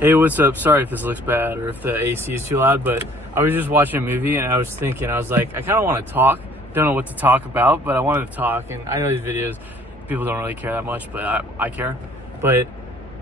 Hey, what's up? Sorry if this looks bad or if the AC is too loud, but I was just watching a movie and I was thinking, I was like, I kind of want to talk. Don't know what to talk about, but I wanted to talk. And I know these videos, people don't really care that much, but I care. But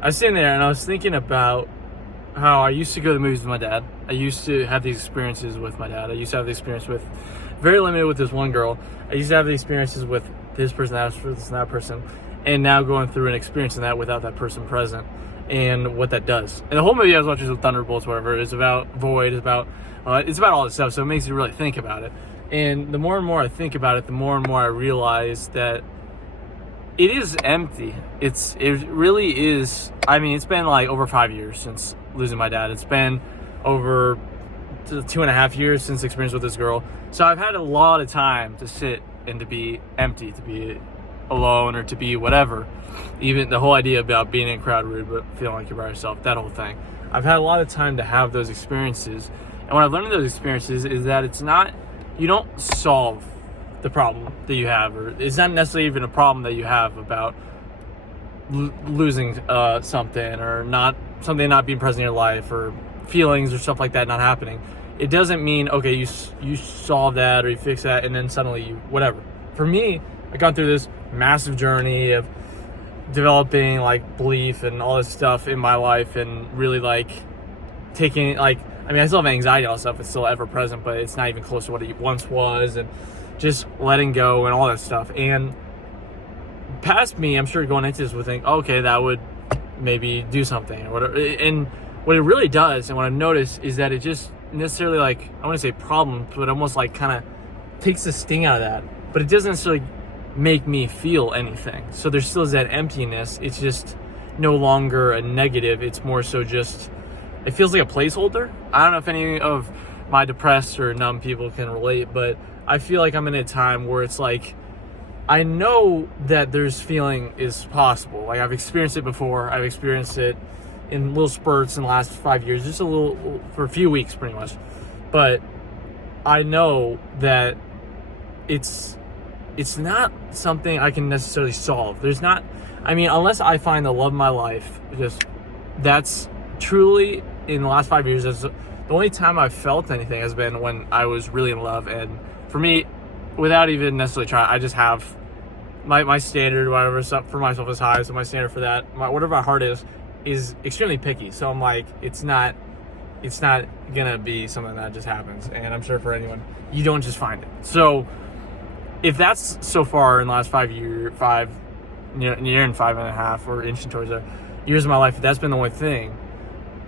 I was sitting there and I was thinking about how I used to go to the movies with my dad. I used to have these experiences with my dad. I used to have the experience with, very limited with this one girl. I used to have the experiences with this person, that person. And now going through and experiencing that without that person present. And what that does. And the whole movie I was watching was Thunderbolts, whatever. It's about Void. It's about all this stuff. So it makes you really think about it. And the more and more I think about it, the more and more I realize that it is empty. It really is. I mean, it's been like over 5 years since losing my dad. It's been over 2.5 years since the experience with this girl. So I've had a lot of time to sit and to be empty, to be alone, or to be whatever. Even the whole idea about being in a crowd rude but feeling like you're by yourself, that whole thing. I've had a lot of time to have those experiences. And what I've learned in those experiences is that it's not, you don't solve the problem that you have, or it's not necessarily even a problem that you have about losing something, or something not being present in your life, or feelings or stuff like that not happening. It doesn't mean, okay, you solve that or you fix that and then suddenly you whatever. For me, I've gone through this massive journey of developing like belief and all this stuff in my life, and really like taking, like, I mean, I still have anxiety and all that stuff. It's still ever present, but it's not even close to what it once was, and just letting go and all that stuff. And past me, I'm sure going into this would think, okay, that would maybe do something or whatever. And what it really does, and what I've noticed, is that it just necessarily, like, I want to say problems, but almost like kind of takes the sting out of that. But it doesn't necessarily make me feel anything. So there still is that emptiness. It's just no longer a negative. It's more so just, it feels like a placeholder. I don't know if any of my depressed or numb people can relate, but I feel like I'm in a time where it's like, I know that there's feeling is possible. Like, I've experienced it before. I've experienced it in little spurts in the last 5 years, just a little, for a few weeks pretty much. But I know that it's not something I can necessarily solve. There's not, I mean, unless I find the love of my life, that's truly, in the last 5 years, the only time I've felt anything has been when I was really in love. And for me, without even necessarily trying, I just have my standard, whatever, for myself is high. So my standard for that, whatever my heart is extremely picky. So I'm like, it's not gonna be something that just happens. And I'm sure for anyone, you don't just find it. So if that's so far in the last 5 year and 5.5, or inching towards the years of my life, if that's been the only thing,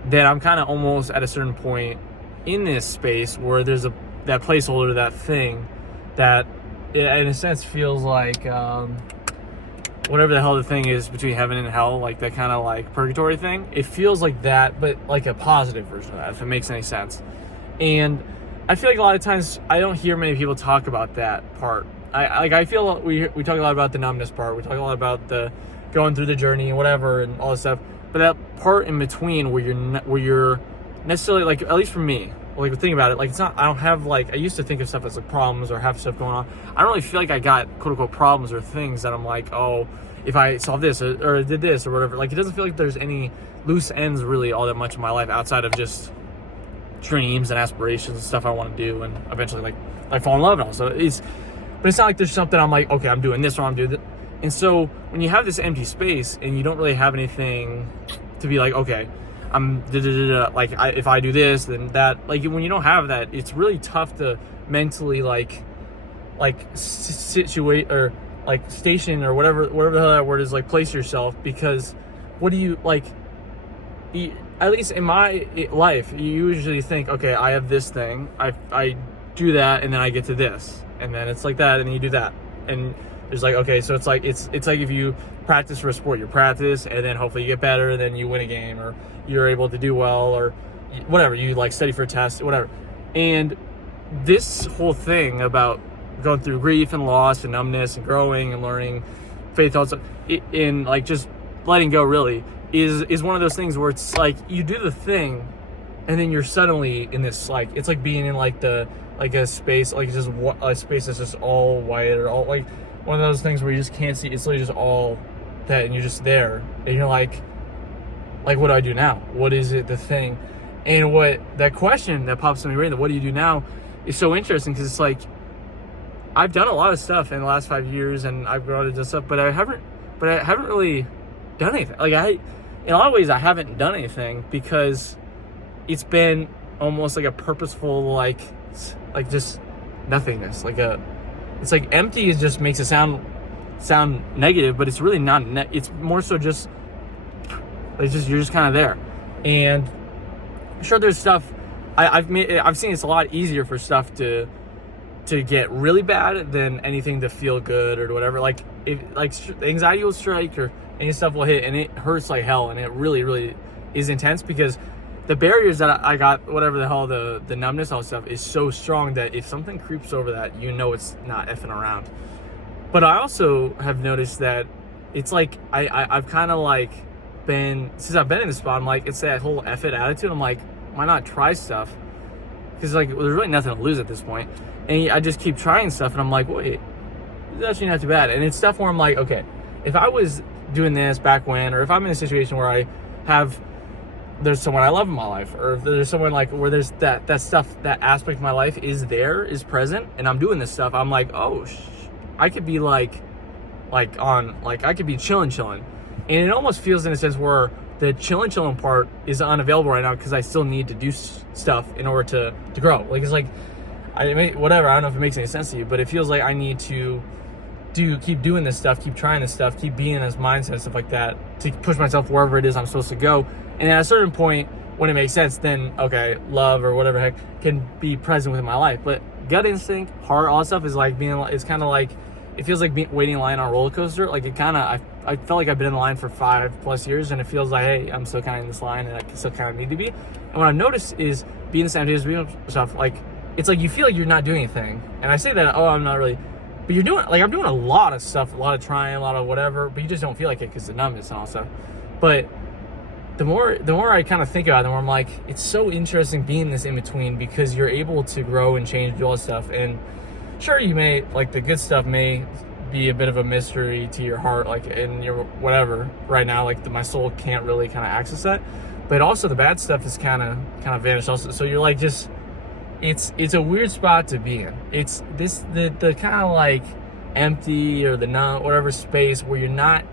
then I'm kind of almost at a certain point in this space where there's that placeholder, that thing that in a sense feels like whatever the hell the thing is between heaven and hell, like that kind of like purgatory thing. It feels like that, but like a positive version of that, if it makes any sense. And I feel like a lot of times I don't hear many people talk about that part. I feel we talk a lot about the numbness part. We talk a lot about the going through the journey and whatever and all this stuff. But that part in between where you're necessarily, like, at least for me, like, think about it, like, it's not, I don't have, like, I used to think of stuff as like problems or have stuff going on. I don't really feel like I got quote unquote problems or things that I'm like, oh, if I solve this or did this or whatever. Like, it doesn't feel like there's any loose ends really all that much in my life outside of just dreams and aspirations and stuff I want to do, and eventually like fall in love and all. So but it's not like there's something I'm like, okay, I'm doing this or I'm doing that. And so when you have this empty space and you don't really have anything to be like, okay, I'm if I do this, then that, like, when you don't have that, it's really tough to mentally like situate, or like station, or whatever the hell that word is, like, place yourself. Because what do you, like, at least in my life, you usually think, okay, I have this thing, I do that, and then I get to this, and then it's like that, and then you do that, and there's like, okay, so it's like if you practice for a sport, you practice, and then hopefully you get better, and then you win a game, or you're able to do well, or whatever, you like study for a test, whatever. And this whole thing about going through grief and loss and numbness and growing and learning faith thoughts in, like, just letting go, really is one of those things where it's like you do the thing, and then you're suddenly in this, like, it's like being in like a space, like just a space that's just all white, or all, like, one of those things where you just can't see. It's literally just all that, and you're just there, and you're like, Like, what do I do now? What is it, the thing? And what that question that pops in my brain, what do you do now, is so interesting, because it's like, I've done a lot of stuff in the last 5 years, and I've grown to do stuff, but I haven't really done anything. Like, in a lot of ways, I haven't done anything because it's been almost like a purposeful, like just nothingness. It's like empty. It just makes it sound negative, but it's really not. It's more so just, you're just kind of there. And sure, there's stuff. I've seen it's a lot easier for stuff to get really bad than anything to feel good or whatever. Like, if anxiety will strike or any stuff will hit, and it hurts like hell, and it really, really is intense, because the barriers that I got, whatever the hell, the numbness, all that stuff, is so strong that if something creeps over that, it's not effing around. But I also have noticed that it's like I've kind of like been, since I've been in this spot, I'm like, it's that whole F it attitude. I'm like, why not try stuff? Because there's really nothing to lose at this point. And I just keep trying stuff, and I'm like, wait, it's actually not too bad. And it's stuff where I'm like, okay, if I was doing this back when, or if I'm in a situation where there's someone I love in my life, or if there's someone like where there's that stuff, that aspect of my life is present, and I'm doing this stuff, I'm like, oh, I could be I could be chilling. And it almost feels in a sense where the chilling part is unavailable right now, because I still need to do stuff in order to grow. Like, it's like, whatever, I don't know if it makes any sense to you, but it feels like I need to keep doing this stuff, keep trying this stuff, keep being in this mindset, stuff like that, to push myself wherever it is I'm supposed to go. And at a certain point, when it makes sense, then, okay, love or whatever heck can be present within my life. But gut instinct, heart, all that stuff is like it's kind of like, it feels like waiting in line on a roller coaster. Like, it kind of, I felt like I've been in the line for 5+ years, and it feels like, hey, I'm still kind of in this line, and I still kind of need to be. And what I've noticed is being the same doing stuff, like, it's like you feel like you're not doing anything. And I say that, I'm not really, but you're doing, like, I'm doing a lot of stuff, a lot of trying, a lot of whatever, but you just don't feel like it because the numbness and all stuff. But the more I kind of think about it, the more I'm like, it's so interesting being this in between, because you're able to grow and change, do all this stuff. And sure, you may, like, the good stuff may be a bit of a mystery to your heart, like, in your whatever right now, like, my soul can't really kind of access that. But also the bad stuff is kind of vanished also. So you're like, just, it's a weird spot to be in. It's the kind of like empty, or the not whatever space where you're not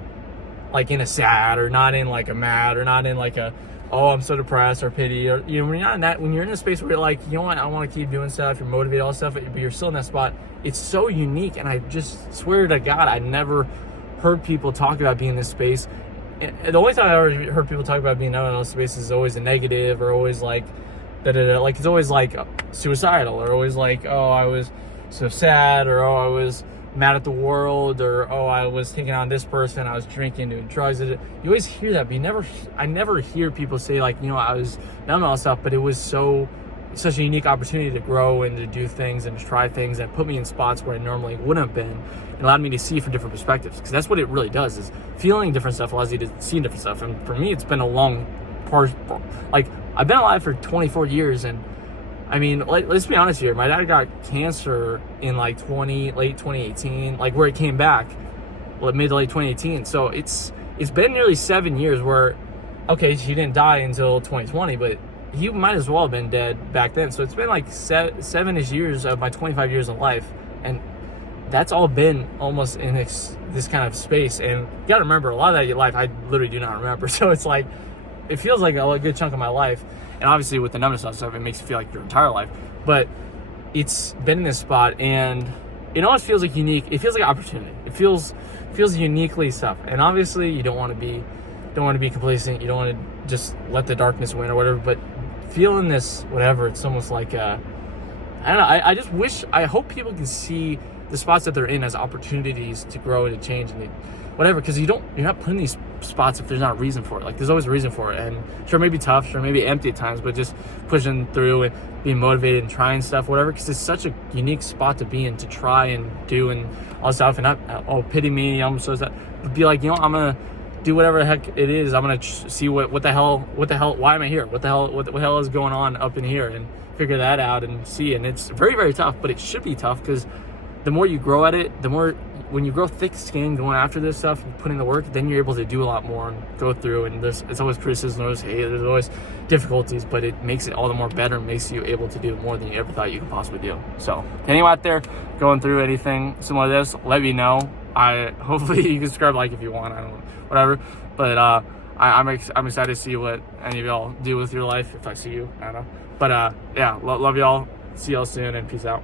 like in a sad, or not in like a mad, or not in like a, oh, I'm so depressed, or pity, or, when you're not in that, when you're in a space where you're like, you know what, I want to keep doing stuff, you're motivated, all stuff, but you're still in that spot. It's so unique. And I just swear to God, I never heard people talk about being in this space. And the only time I ever heard people talk about being out in those spaces is always a negative, or always like like, it's always like suicidal, or always like, oh, I was so sad, or oh, I was mad at the world, or oh, I was taking on this person, I was drinking, doing drugs. You always hear that, but I never hear people say, like, I was done all stuff, but it was such a unique opportunity to grow and to do things and to try things, and put me in spots where I normally wouldn't have been. It allowed me to see from different perspectives, because that's what it really does, is feeling different stuff allows you to see different stuff. And for me, it's been a long part. Like, I've been alive for 24 years, and I mean, let's be honest here. My dad got cancer in like late 2018, like where it came back, mid to late 2018. So it's been nearly 7 years where, okay, he didn't die until 2020, but he might as well have been dead back then. So it's been like 7-ish years of my 25 years of life, and that's all been almost in this kind of space. And you gotta remember, a lot of that life I literally do not remember. So it's like, it feels like a good chunk of my life. And obviously with the numbness and stuff, it makes it feel like your entire life. But it's been in this spot, and it almost feels like unique. It feels like opportunity. It feels uniquely stuff. And obviously you don't want to be complacent. You don't want to just let the darkness win or whatever. But feeling this, whatever, it's almost like, I don't know. I hope people can see the spots that they're in as opportunities to grow and to change and whatever, because you're not putting these spots if there's not a reason for it. Like, there's always a reason for it. And sure, maybe tough, sure, maybe empty at times, but just pushing through and being motivated and trying stuff, whatever, because it's such a unique spot to be in, to try and do and all stuff. And not, oh, pity me, I'm so sad. But be like, I'm gonna do whatever the heck it is. I'm gonna see what the hell, why am I here? What the hell is going on up in here, and figure that out and see. And it's very, very tough, but it should be tough, because the more you grow at it, the more when you grow thick skin going after this stuff and putting the work, then you're able to do a lot more and go through. And it's always criticism, there's hate, there's always difficulties, but it makes it all the more better, makes you able to do more than you ever thought you could possibly do. So anyone out there going through anything similar to this, let me know. Hopefully you can subscribe, like, if you want, I don't know, whatever. But I'm excited to see what any of y'all do with your life, if I see you, I don't know. But yeah, love y'all. See y'all soon, and peace out.